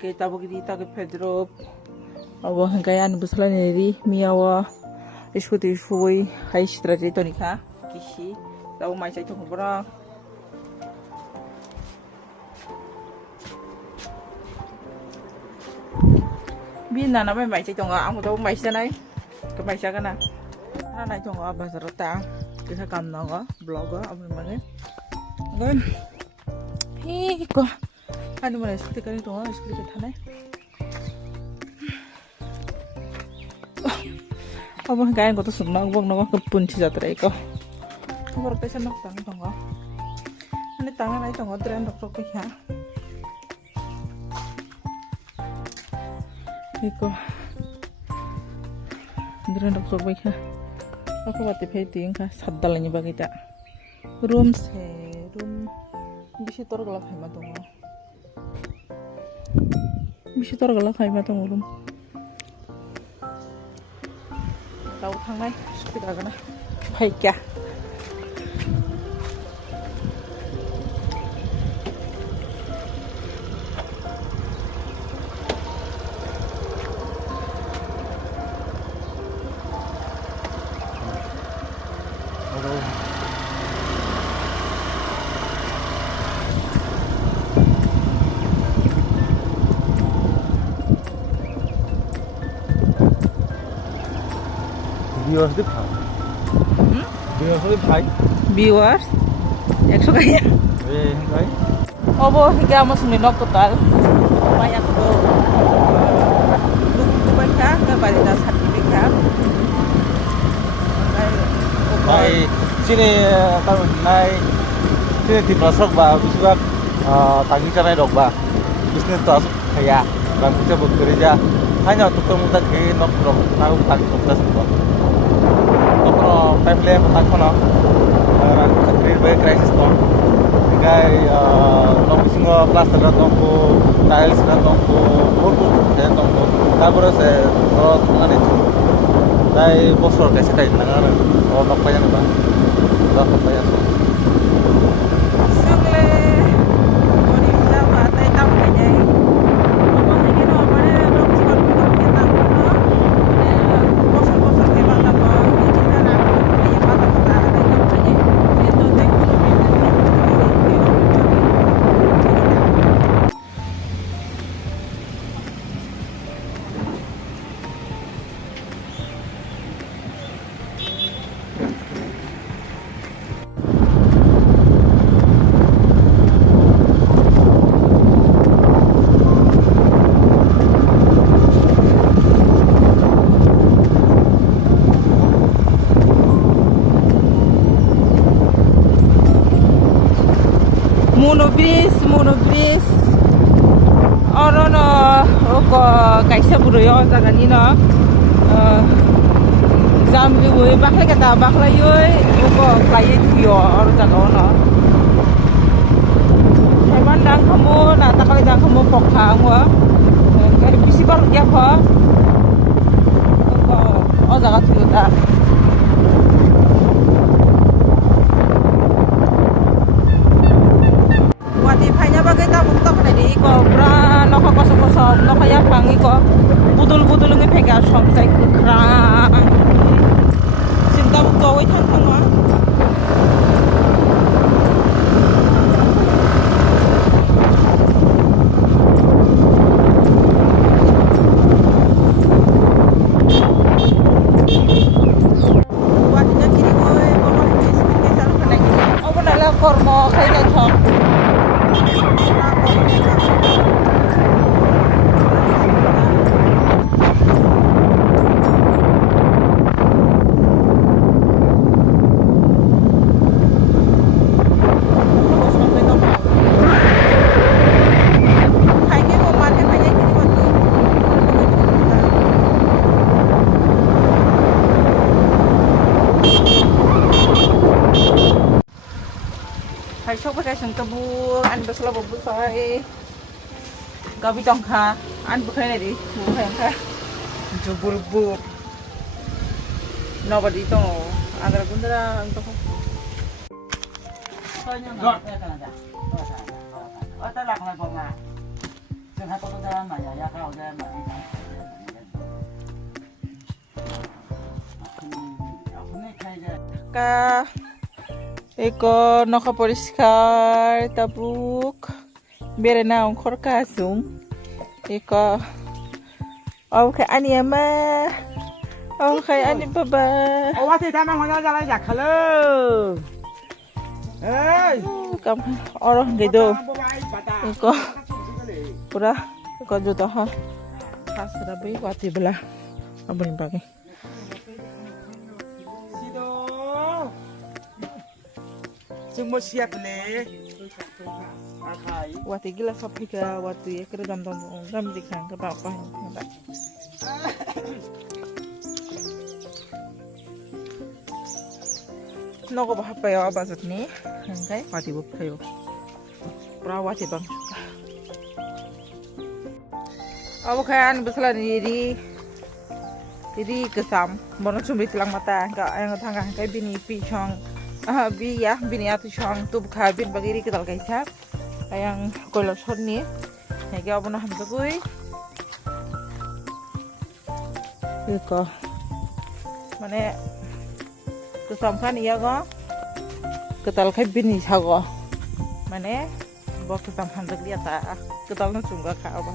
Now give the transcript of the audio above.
hingga tabuk di tak Pedro abo hingga an busla neri miawa iskuti fui hai strati tonika kishi tahu mai sai tong bra bin na mai mai sai tong ang tahu mai sai nai ke mai sai kana na nai tong bazar ta kita kam na blog apa namanya kan kok anu mana seperti kali tong seperti tanah apa kain kau tu senang bang nongol kebun sih jatuh iko. Kau berarti senang tangan tonggo. Ini tangan aja tonggo tren dok ya. Iko. Tren dok ya. Aku berarti penting kan sadalnya bagi tak. Room bisa tor galak hai tonggo. Bisa tor galak hai tonggo room. Tahu thang này cái đó cái phải kìa viewers di Thai. Viewers di Thai. viewers 100 kaya Thai. obo hingga mas minok total banyak tuh lu baca ke balita sertifikat Thai sini kalau naik sini di pasok ba bisibak tangi cara dok ba bisnis tu asuk kaya dan kita bekerja hanya untuk temukan ke nok tahu tangi kita semua. Family petang kono ran sakri be crisis to gai no singo plaster na to tiles na to botu den to tabore se ro ngani dai bosor kaise kai na ngana o no payan ba do payan sugle boni sama tai tahu aja obo hingga no mane no sikon kita bosor ke mata ko monobris orang ko kaisa buruyo jaga ni no zamli woi bakla kata bakla yoi ko kai tuyo orang jaga no hewan dang kamu na takali dang kamu pokhang wa kai bisi kor ya pha ko o jaga tuyo ta ko bra no ko kosong no kaya pangi ko budul ngi pega som sai kran sinta bu ko wai than thang wa wa nya kiri ko ko mo ni ke sal kana ki o ko dala kormo khai dai thong sok pakai sengkebu an beslo bobu sai gabi tongka an bukai nadi bukai angka jubur bu nobody to andra gundra untuk soalnya nggak ada otak lak lak Ka eko nokha poriskar tabuk bere na ongkor kasung eko okay ani ama okay ani baba Thì ta mang ra lại giặt hello. Ê, kam orang gitu eko pura eko juta ha hasra be wati belah abun pakai Chúng mua xiết nè. À khai. wati gila sapika wati ekre dam dikang ke papa ndak Noko bahapa ya abazat ni hangkai wati bupayo pra wati bang awo kan besala diri kesam bono cumbi tilang mata yang tangga hangkai bini pi chong bini atu chong tub kha bin bagiri ketal kaisa yang koilo shot ni hege abono hamza gui iko mane kesam kan iya go ketal kai bini sago mane bo kesam hamza dia ta ketal na chunga kha ba